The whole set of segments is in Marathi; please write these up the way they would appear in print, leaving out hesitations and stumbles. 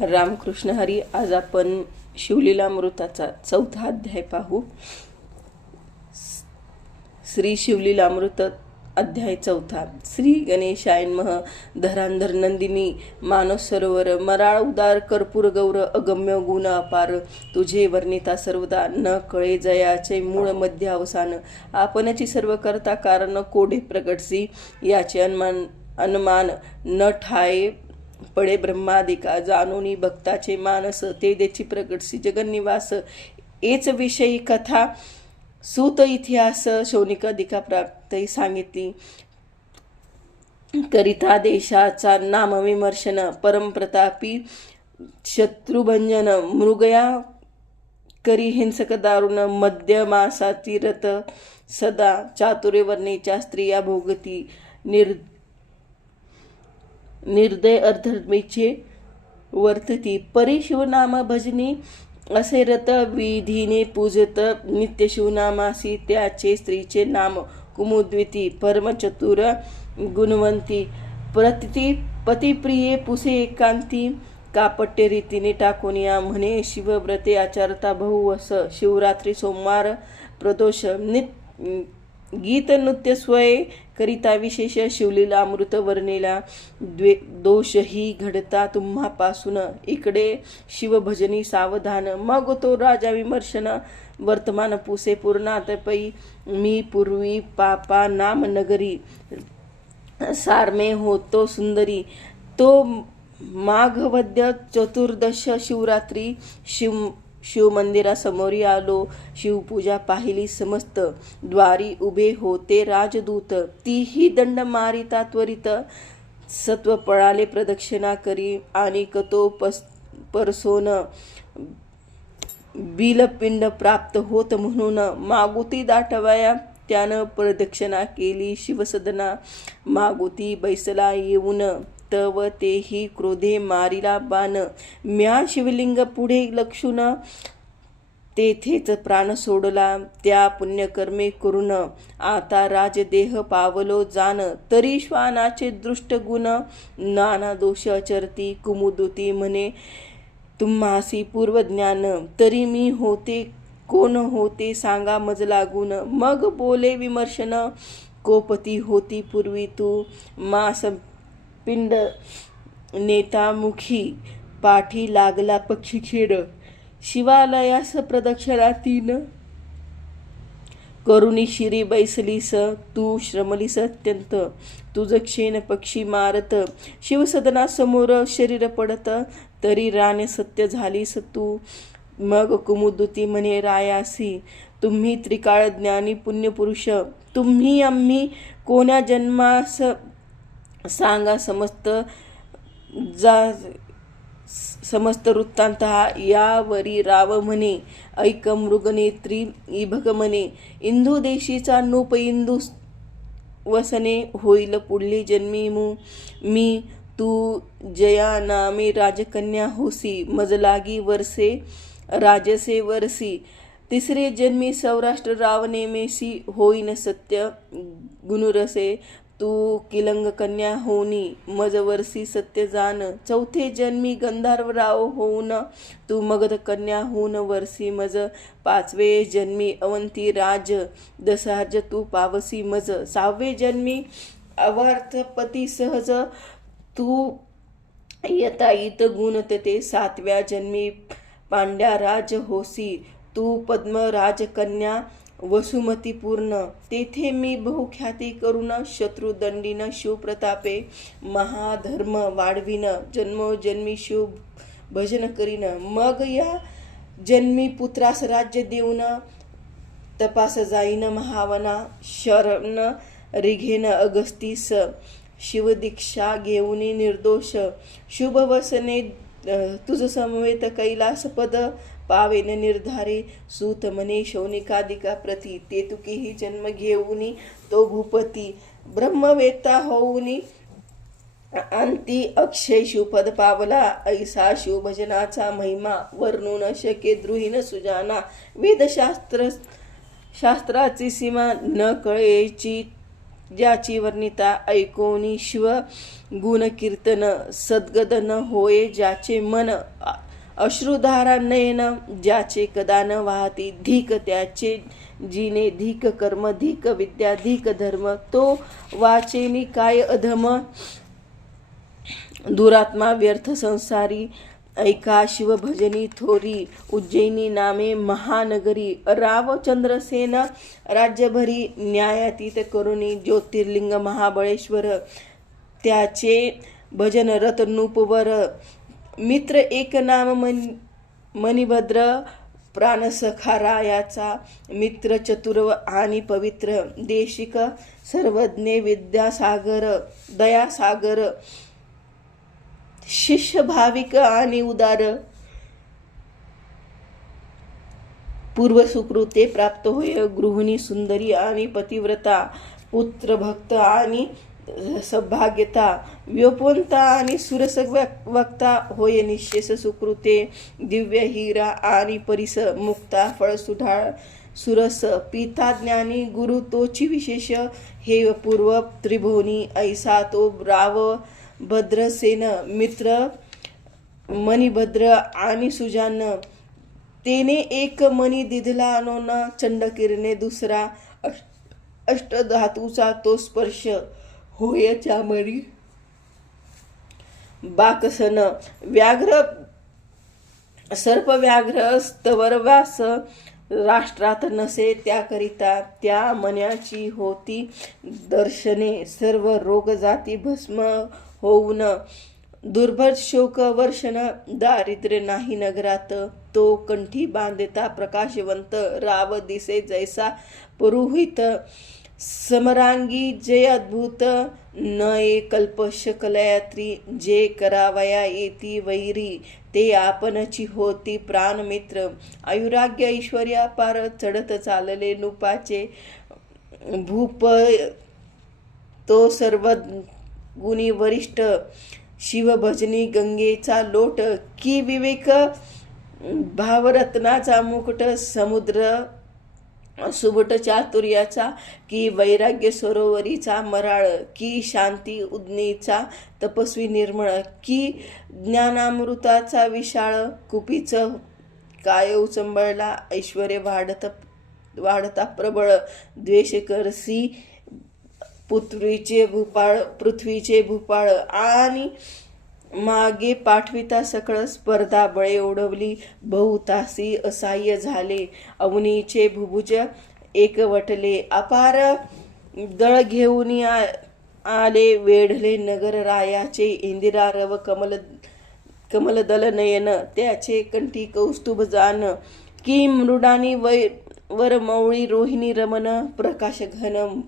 रामकृष्ण हरी. आज आपण शिवलीलामृताचा 4था अध्याय पाहू. श्री शिवलीलामृत अध्याय 4. श्री गणेशाय नमः. धरांधर नंदिनी मानस सरोवर मराळ उदार कर्पूर गौर अगम्य गुण अपार. तुझे वर्णिता सर्वदा न कळे जयाचे मूळ मध्य अवसान. आपणची सर्व करता कारण कोडे प्रगटसी. याचे अनुमान न ठाये पडे ब्रह्मादिका. जाणूनी भक्ताचे मानस ते देची प्रगटसी. जगन्निवास एच विषयी कथा सूत इतिहास शौनिकादिका प्राप्ती सांगितली. करिता देशाचा नामविमर्शन परमप्रतापी शत्रुभंजन. मृगया करी हिंसक दारुण. मध्यमासाती रथ सदा. चातुर्य वर्णेच्या स्त्रिया भोगती. निर्दय अधर्मीचे वर्तती. परी शिवनाम भजनी असे रत विधीने पूजत. नित्य शिवनामासी त्याचे स्त्रीचे नाम कुमुद्विती. परमचतुर गुणवंती पतिप्रिये पुसे एकांती. कापट्य रीतीने टाकून या म्हणे शिवव्रते आचारता बहुवस. शिवरात्री सोमवार प्रदोष गीत नृत्य स्वय करिता विशेष. शिवलीला अमृत वर्णेला दोषही घडता तुम्हापासून. इकडे शिवभजनी सावधान. मग तो राजा विमर्शन वर्तमान पुसे पूर्णात पै. मी पूर्वी पापा नाम नगरी सारमे होतो सुंदरी. तो माघवद्य चतुर्दश शिवरात्री शिवमंदिरासमोरी आलो. शिवपूजा पाहिली समस्त. द्वारी उभे होते राजदूत. तीही दंड मारिता त्वरित. सत्व पळाले प्रदक्षिणा करी. आणि तो परसोन बिलपिंड प्राप्त होत म्हणून मागुती दाटवाया. त्यानं प्रदक्षिणा केली शिवसदना. मागुती बैसला येऊन तव तेही क्रोधे मारिला बाण. म्या शिवलिंग पुढे लक्षून तेथेच प्राण सोडला. त्या पुण्यकर्मे करून आता राजदेह पावलो जाण. तरी श्वानाचे दृष्ट गुण नाना दोष अचरती. कुमुदुती म्हणे तुम्हासी पूर्वज्ञान. तरी मी होते कोण होते सांगा मज लागून. मग बोले विमर्शन कोपती होती पूर्वी तू. मास पिंड नेतामुखी पाठी लागला पक्षी खेड. शिवालयास प्रदक्षिणा 3 करुणी शिरी बैसलीस तू. श्रमलीस अत्यंत तुझ क्षेन पक्षी मारत. शिवसदना समोर शरीर पडत. तरी रान सत्य झालीस तू. मग कुमुदुती म्हणे रायासी तुम्ही त्रिकाळ ज्ञानी पुण्यपुरुष. तुम्ही आम्ही कोण्या जन्मास सांगा समस्त वृत्तांत हा. यावरी राव म्हणे ऐक मृगनेत्री इभग म्हणे. इंदू देशीचा नूप इंदू वसने होईल पुढली जन्मी मी. तू जया नामे राजकन्या होसी. मजलागी वर्षे राजसे वर्षी. तिसरे जन्मी सौराष्ट्र राव नेमेसी. होईन सत्य गुणुरसे तू किलंग कन्या होनी. मज वर्षी सत्य जान. चौथे जन्मी गंधर्व राव होऊन तू मगध कन्या होऊन वर्षी मज. पाचवे जन्मी अवंती राज दसार्ज तू पावसी मज. 6वे जन्मी अवार्थपती सहज तू यताईत गुण ते. 7व्या जन्मी पांड्या राज होसी तू पद्मराज कन्या वसुमती पूर्ण. तेथे मी बहुख्याती करून शत्रुदंडीन शिवप्रतापे महाधर्म वाढविन. जन्मोजन्मी शिव भजन करीन. मग या जन्मी पुत्रास राज्य देऊन तपास जाईन महावना. शरण रिघेन अगस्तीस शिवदीक्षा घेऊन निर्दोष. शुभवसने तुझ समवेत कैलासपद पावेन निर्धारे. सूत म्हणे शौनिकादिका प्रती. तेतुकीही जन्म घेऊनी तो भूपती. ब्रह्मवेत्ता होऊनी अंती अक्षय शिवपद पावला. ऐसा शिवभजनाचा महिमा वर्णू न शके द्रुहीन सुजाना. वेदशास्त्राची सीमा न कळेची ज्याची वर्णिता ऐकोनी शिव गुणकीर्तन सद्गदन होय, ज्याचे मन अश्रुधारा नयन, ज्याचे कदा न वाहती धिक, त्याचे जिने धिक कर्म, धिक विद्या, धिक धर्म, तो वाचेनी काय अधम, दुरात्मा व्यर्थ संसारी, ऐका शिवभजनी थोरी, उज्जैनी नामे महानगरी, राव चंद्रसेन राज्यभरी, न्यायातीत करुणी ज्योतिर्लिंग महाबळेश्वर, त्याचे भजन रत नूपवर, मित्र एक नाम मणिभद्र, प्राणसखा रायाचा, मित्र चतुर आणि पवित्र, देशिक सर्वज्ञ विद्यासागर, दयासागर, शिष्य भाविक आणि उदार, पूर्व सुकृते प्राप्त होय, गृहिणी सुंदरी आणि पतिव्रता, पुत्र भक्त आणि सौभाग्यता, व्योपवंता आणि सुरस वक्ता होय, निशेष सुकृते, दिव्य हिरा आणि परिस, मुक्ता फळ सुढाळ सुरस, पिता ज्ञानी गुरु तोची विशेष, हे पूर्व त्रिभुवनी ऐसा तो राव भद्रसेन, मित्र मणिभद्र आणि सुजान, तेने एक मणी दिधला नोन, चंडकिरणे दुसरा, अष्टधातूचा तो स्पर्श होय, चामरी बाकसन, व्याघ्र सर्प व्याघ्र स्तवरवास, राष्ट्रात नसे त्याकरिता, त्या मन्याची होती दर्शने, सर्व रोग जाती भस्म होऊन, दुर्भर शोक वर्षण, दारिद्र्य नाही नगरात, तो कंठी बांधता प्रकाशवंत, राव दिसे जैसा पुरोहित, समरांगी जे अद्भुत, न एक कल्पश कलयात्री, जे करावया येती वैरी, ते आपणची होती प्राणमित्र, आयुराग्य ऐश्वर्या पार, चढत चालले नुपाचे भूप, तो सर्व गुणी वरिष्ठ, शिवभजनी गंगेचा लोट, की विवेक भावरत्नाचा मुकुट, समुद्र सुबट चातुर्याचा, की वैराग्य सरोवरीचा मराळ, की शांती उदनीचा तपस्वी निर्मळ, की ज्ञानामृताचा विशाळ, कुपीच काय उचंबळला, ऐश्वर्य वाढता प्रबळ, द्वेष करसी पृथ्वीचे भूपाळ, आणि मागे पाठविता सकळ, स्पर्धा बळे ओढवली, बहुतासी असहाय्य झाले, अवनीचे भुभुज एकवटले, अपार दळ घेऊन आले, वेढले नगर रायाचे, इंदिरा रव कमलदल नयन, त्याचे कंठी कौस्तुभ जान, की मृडानी वरमौळी रोहिणी रमन, प्रकाश घन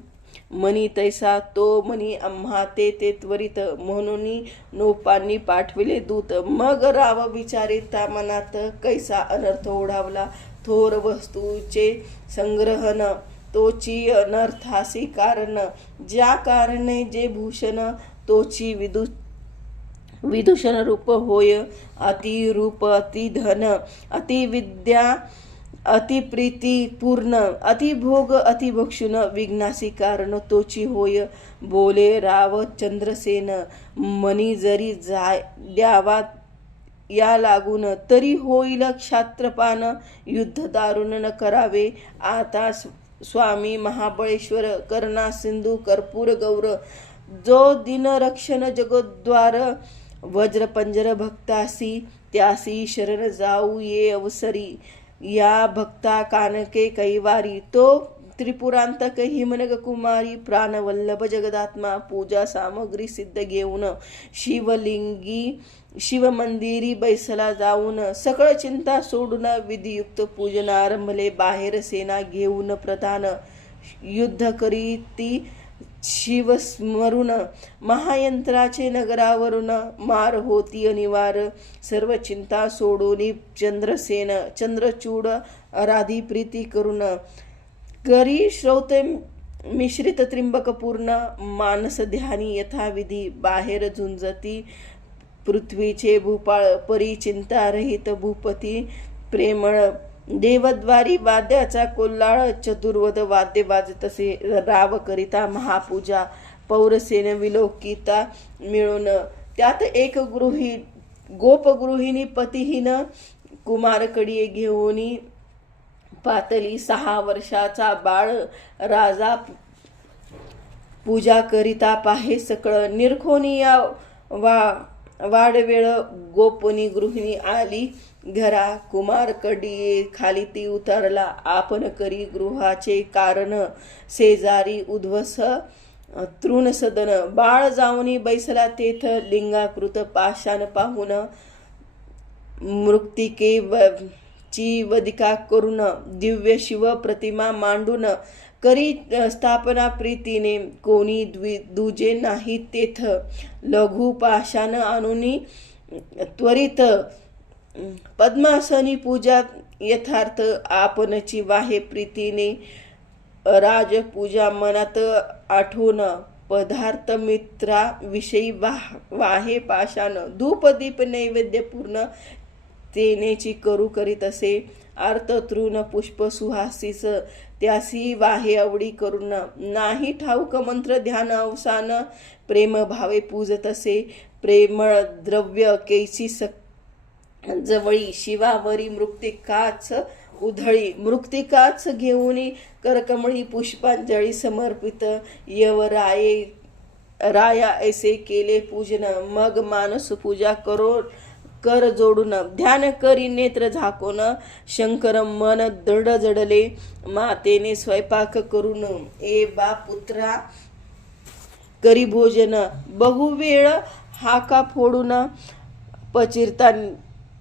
मनी तैसा तो मनी, आम्हा ते त्वरित, म्हणून नोपांनी पाठविले दूत, मग राव विचारिता मनात, कैसा अनर्थ ओढावला, थोर वस्तूचे संग्रहण, तोची अनर्थासी कारण, ज्या कारणे जे भूषण, तोची विदूषण रूप होय, अति रूप अति धन अति विद्या अति प्रीती पूर्ण, अति भोग अति भक्षुन, विघ्नासी कारण तोची होय, बोले राव चंद्रसेन, मनी जरी द्यावा या लागून, तरी होईल क्षात्रपान, युद्ध दारुण न करावे, आता स्वामी महाबळेश्वर, करुणा सिंधू कर्पूर गौर, जो दिन रक्षण जगद्वार, वज्र पंजर भक्तासी, त्यासी शरण जाऊ ये अवसरी, या भक्ता कानके कैवारी, तो त्रिपुरांतक हिमनग कुमारी, प्राणवल्लभ जगदात्मा, पूजा सामग्री सिद्ध घेऊन, शिवमंदिरी बैसला जाऊन, सकळ चिंता सोडून, विधियुक्त पूजन आरंभले, बाहेर सेना घेऊन प्रधान, युद्ध करीती शिवस्मरून, महायंत्राचे नगरावरून, मार होती अनिवार, सर्व चिंता सोडून, चंद्रसेन चंद्रचूड आराधी प्रीती करून, करी श्रौत मिश्रित त्रिंबक पूर्ण, मानस ध्यानी यथाविधी, बाहेर झुंजती पृथ्वीचे भूपाळ, परी चिंता रहित भूपती, प्रेमळ देवद्वारी वाद्याचा कोल्हाळ चतुर्वद वाद्य वाजत असे. राव करिता महापूजा पौरसेन विलोकिता मिळून. त्यात एक गोपगृहिणी पतिहीन कुमारकडे घेऊन पातली 6 वर्षाचा बाळ राजा पूजा करिता पाहे सकळ. निरखोनिया वाडवेळ गोपनी गृहिणी आली घरा. कुमार कडिये खाली ती उतरला. आपण करी गृहाचे कारण शेजारी उध्वस तृण सदन. बाळ जाऊनी बैसला तेथ लिंगाकृत पाषाण पाहून. मृत्तिके ची वदिका करून दिव्य शिव प्रतिमा मांडून. करी स्थापना प्रीतीने कोणी दुजे नाही तेथ. लघु पाषाण आणूनी त्वरित पद्मासनी पूजा यथार्थ. आपणची वाहे प्रीतीने राजपूजा मनात आठवून. पदार्थ मित्रा विषयी वाहे पाषाण. धूप दीप नैवेद्य पूर्ण तेनेची करू करीत असे. अर्थ तृण पुष्प सुहासीस त्यासी वाहे आवडी करून. नाही ठाऊक मंत्र ध्यान अवसान प्रेम भावे पूजत असे. प्रेमळ द्रव्य कैसी जवळी शिवावरी मृत्तिकाच उधळी. मृत्तिकाच घेऊन करकमळी पुष्पांजळी समर्पित. राया ऐसे केले पूजन. मग मानस पूजा कर जोडून. ध्यान करी नेत्र झाकून. शंकर मन दृढ जडले. मातेने स्वयंपाक करून. ए बा पुत्रा करी भोजन. बहुवेळ हाका फोडून.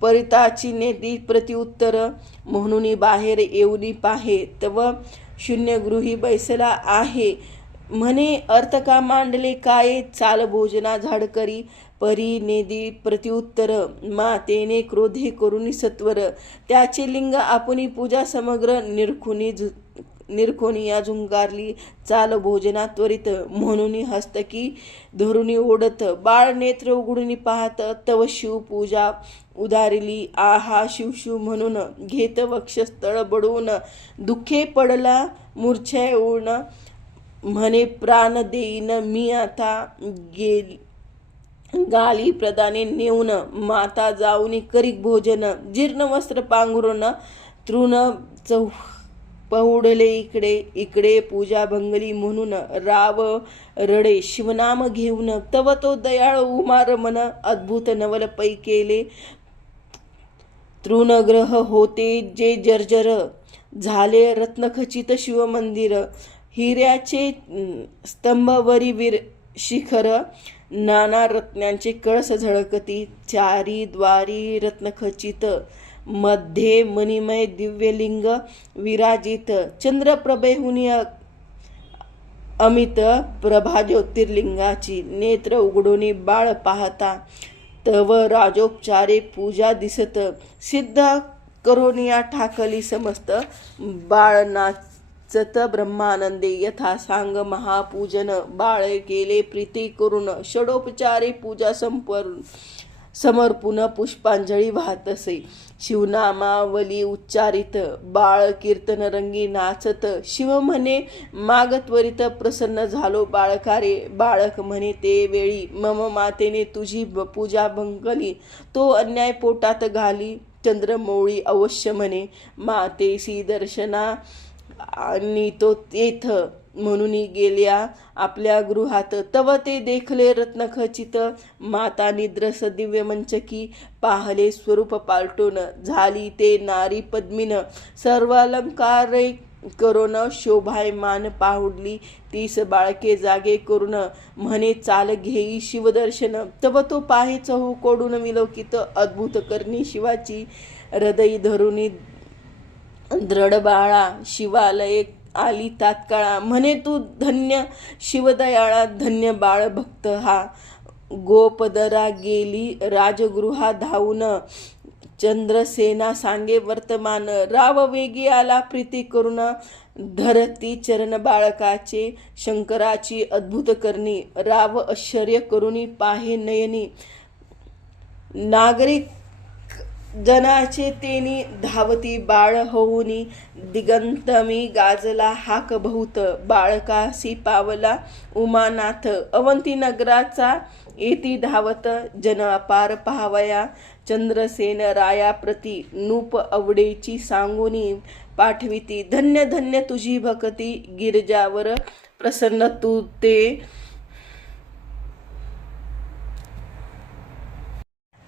परिताची नेती प्रत्युत्तर. म्हणून बाहेर येऊनी पाहे तव शून्य गृही बैसला आहे. म्हणे अर्थ का मांडले काय. चाल भोजना झाडकरी. परी नेदी प्रत्युत्तर. मातेने क्रोधे करून सत्वर. त्याचे लिंग आपणी पूजा समग्र निरखोनी झुंगारली. चाल भोजना त्वरित. म्हणून हस्तकी धरुनी ओढत. बाळ नेत्र उघडून पाहत. तव शिव पूजा उदारिली. आहा शिवशिव म्हणून. घेत वक्षस्थळ बडवून. दुःखे पडला मूर्छा येऊन. म्हणे प्राण देईन मी आता. गाली प्रदाने नेऊन. माता जाऊनी करीक भोजन. जीर्ण वस्त्र पांघरून. तृण पहुडले इकडे इकडे. पूजा भंगली म्हणून. राव रडे शिवनाम घेऊन. तव तो दयाळ उमारमन. अद्भुत नवल पै केले. तृणग्रह होते जे जर्जर. झाले रत्नखचित शिवमंदिर. हिऱ्याचे स्तंभवरी शिखर. नाना रत्नांचे कळस झळकती. चारी द्वारी रत्नखचित. मध्ये मणिमय दिव्यलिंग विराजित. चंद्रप्रभेहुनी अमित प्रभा ज्योतिर्लिंगाची. नेत्र उघडून बाळ पाहता. तव राजोपचारे पूजा दिसत. सिद्ध करोनिया ठाकली समस्त. बाळ नाचत ब्रह्मानंदे. यथा सांग महापूजन. बाळ गेले प्रीती करून. षडोपचारे पूजा समर्पून पुष्पांजळी वाहत असे. शिवनामावली उच्चारित. बाळ कीर्तन रंगी नाचत. शिव म्हणे माग त्वरित. प्रसन्न झालो बाळकारे. बाळक म्हणे ते वेळी. मम मातेने तुझी पूजा भंगली. तो अन्याय पोटात घाली. चंद्रमौळी अवश्य म्हणे. मातेसी दर्शना आणि तो तेथ. म्हणून गेल्या आपल्या गृहात. तव ते देखले रत्नखचित. माता निद्रस दिव्य मंचकी. पाहले स्वरूप पालटून. झाली ते नारी पद्मिन. सर्वालंकार करून. शोभायमान पाहुडली. 30 बाळके जागे करून. म्हणे चाल घेई शिवदर्शन. तव तो पाहे चहू कोडून विलोकित. अद्भुत करणी शिवाची. हृदयी धरुनी दृढ बाळा. शिवालय आली तात्काळा. म्हणे तू धन्य शिवदयाळा. धन्य बाळ भक्त हा. गोपदरा गेली राजगृहा धावून. चंद्रसेना सांगे वर्तमान. राव वेगी आला प्रीती करून. धरती चरण बाळकाचे. शंकराची अद्भुत करणी. राव आश्चर्य करुणी पाहे नयनी. नागरिक जनाचे तेनी धावती बाळ होऊनी दिगंतमी गाजला हाक बहुत बाळकासी पावला उमानाथ अवंती नगराचा येती धावत जन अपार पाहावया चंद्रसेन राया प्रती नूप आवडेची सांगुनी पाठविती धन्य धन्य तुझी भक्ती गिरजावर प्रसन्न तू ते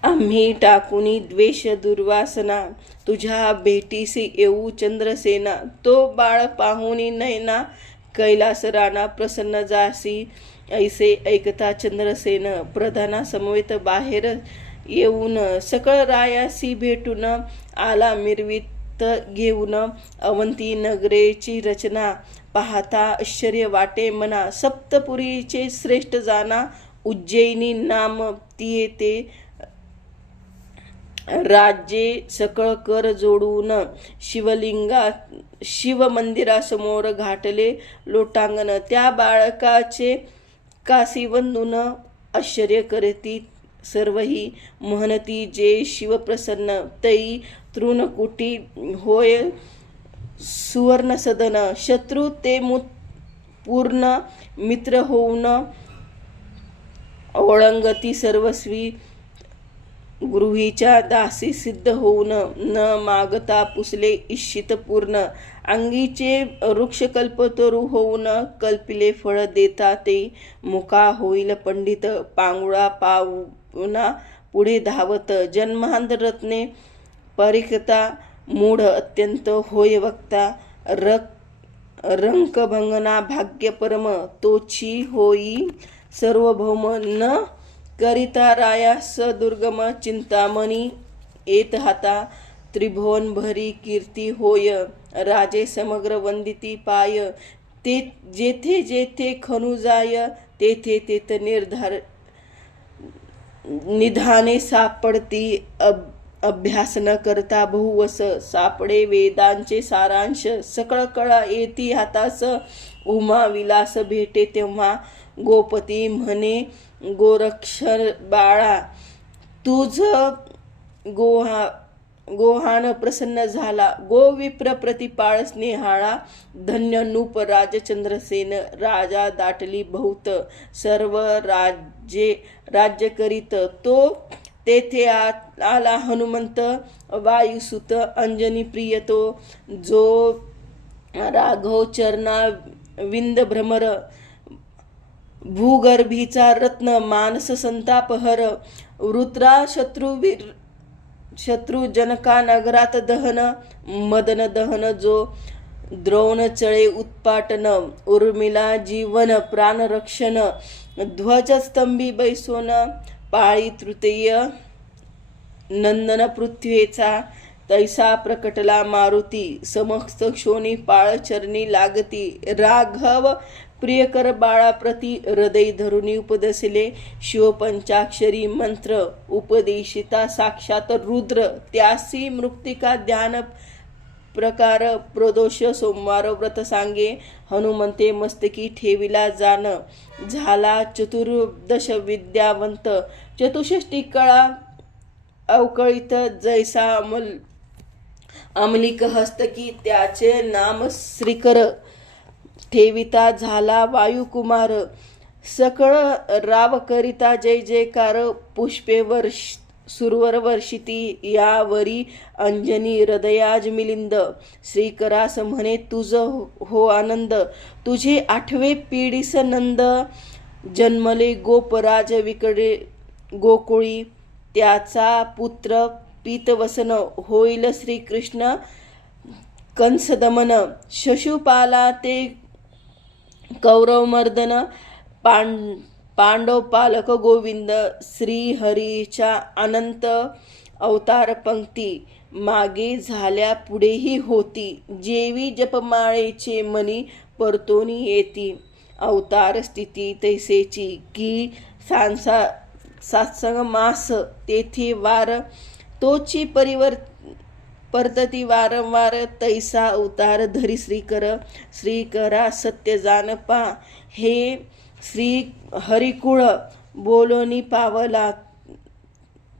आम्ही टाकुनी द्वेष दुर्वासना तुझ्या भेटीसी येऊ चंद्रसेना तो बाळ पाहुनी नयना कैलास राणा प्रसन्न जासी ऐसे ऐकता चंद्रसेन प्रधाना समवेत बाहेर येऊन सकळ रायासी भेटून आला मिरवित घेऊन अवंती नगरेची रचना पाहता आश्चर्य वाटे मना सप्तपुरीचे श्रेष्ठ जाना उज्जैनी नाम ती येते राज्ये सकळ कर जोडून शिवमंदिरासमोर घाटले लोटांगण त्या बाळकाचे कासी वंदून आश्चर्य करती सर्वही म्हणती जे शिवप्रसन्न तई तृणकुटी होय सुवर्ण सदन शत्रू ते पूर्ण मित्र होऊन ओळंगती सर्वस्वी गृहीच्या दासी सिद्ध होऊन न मागता पुसले इच्छित पूर्ण अंगीचे वृक्ष कल्पतरू होऊन कल्पिले फळ देता ते मुका होईल पंडित पांगुळा पावना पुढे धावत जन्मांध रत्ने परिकता मूढ अत्यंत होय वक्ता रंकभंगना भाग्य परम तोची होई सार्वभौम न करिता रायास दुर्गम चिंतामणी येत हाता त्रिभुवन भरी कीर्ती होय राजे समग्र वंदिती पाय ते जेथे जेथे खणू जाय तेथे तेथ निधाने सापडती अभ्यास न करता बहुवस सापडे वेदांचे सारांश सकळ कळा येती हातास उमा विलास भेटे तेव्हा गोपती म्हणे गोरक्षर बाळा तुझ गोहान प्रसन्न झाला गोविप्र प्रतिपाळ स्नेहाळा धन्य नूप राजचंद्रसेन राजा दाटली बहुत सर्व राज्य करीत तो तेथे आला हनुमंत वायुसुत अंजनी प्रिय तो जो राघव चरणा विंद भ्रमर भूगर्भीचा रत्न मानस संतापहर वृत्रा शत्रू जनका नगरात दहन मदन दहन जो द्रोण चळे उत्पाटन उर्मिला जीवन प्राणरक्षण ध्वजस्तंभी बैसोन पाळी तृतीय नंदन पृथ्वीचा तैसा प्रकटला मारुती समस्त क्षोणी पाळ चरणी लागती राघव प्रियकर बाळाप्रती हृदय धरुनी उपदसले शिवपंचाक्षरी मंत्र उपदेशिता साक्षात रुद्र त्यासी मृत्तिका ध्यान प्रकार प्रदोष सोमवार व्रत सांगे हनुमंते मस्तकी ठेविला जान झाला चतुर्दश विद्यावंत चतुष्षष्टी कळा अवकळीत जैसा अमलिक हस्तकी त्याचे नाम श्रीकर ठेविता झाला वायुकुमार सकळ राव करिता जय जयकार पुष्पे सुरवर वर्षिती यावरी अंजनी हृदयाज मिलिंद श्रीकरास म्हणे तुझ हो आनंद तुझे आठवे पिढीस नंद जन्मले गोपराज विकडे गोकुळी त्याचा पुत्र पीतवसन होईल श्रीकृष्ण कंसदमन शशुपाला ते कौरवमर्दन पांडव पालक गोविंद श्रीहरीच्या अनंत अवतार पंक्ती मागे झाल्या पुढेही होती जेवी जपमाळेचे मनी परतोनी येती अवतार स्थिती तैसेची की सात्संग मास तेथे वार तोची परतती वारंवार तैसा अवतार धरी श्रीकरा सत्य जान पा हे श्री हरिकुळ बोलोनी पावला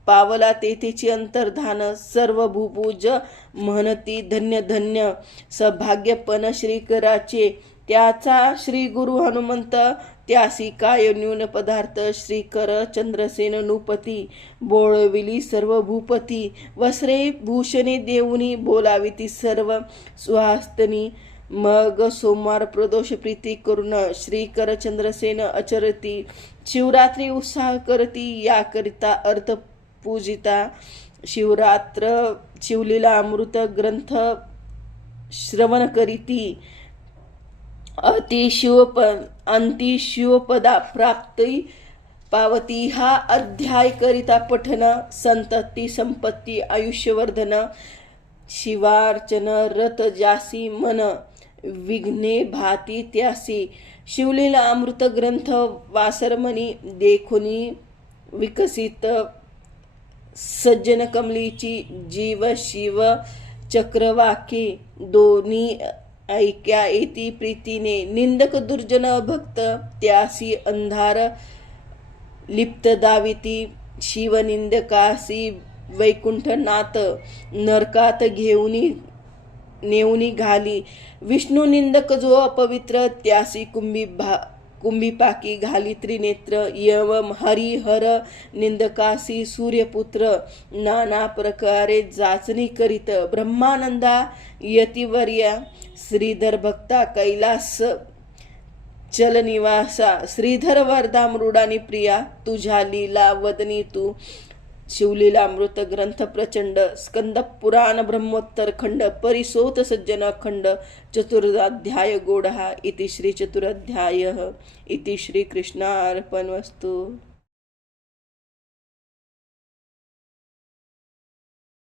पावला तेथेची अंतर्धान सर्व भूपूज म्हणती धन्य धन्य सौभाग्यपण श्रीकराचे त्याचा श्री गुरु हनुमंत त्यासी काय न्यून पदार्थ श्रीकर चंद्रसेन नृपती बोळविली सर्व भूपती वस्त्रे भूषणे देऊनी बोलाविती सर्व सुहास्तनी मग सोमवार प्रदोष प्रीती करून श्रीकर चंद्रसेन अचरती शिवरात्री उत्साह करती याकरिता अर्थ पूजिता शिवरात्र शिवलीला अमृत ग्रंथ श्रवण करीती अंती शिवपदा प्राप्ती पावती हा अध्याय करिता पठन संतती संपत्ती आयुष्यवर्धन शिवार्चन रत जासी मन विघ्ने भाती त्यासी शिवलीला अमृत ग्रंथ वासरमणी देखुनी विकसित सज्जन कमलीची जीव शिव चक्रवाकी दोन्ही ऐक्या येती प्रीतीने निंदक दुर्जन भक्त त्यासी अंधार लिप्त दाविती शिवनिंदकासी वैकुंठनाथ नरकात नेऊनी घाली विष्णू निंदक जो अपवित्र त्यासी कुंभीपाकी घाली त्रिनेत्र यम हरिहर निंदकासी सूर्यपुत्र नाना प्रकारे जाचणी करीत ब्रह्मानंदा यतिवर्या श्रीधर भक्ता कैलास चलनिवासा श्रीधर वरदा मृडानी प्रिया तुझ्या लीला वदनी तू शिवलीला अमृत ग्रंथ प्रचंड स्कंद पुराण ब्रह्मोत्तर खंड परिसोत सज्जन खंड चतुर्धाध्याय गोडहा इति श्री चतुराध्याय इति श्री कृष्णार्पणमस्तु।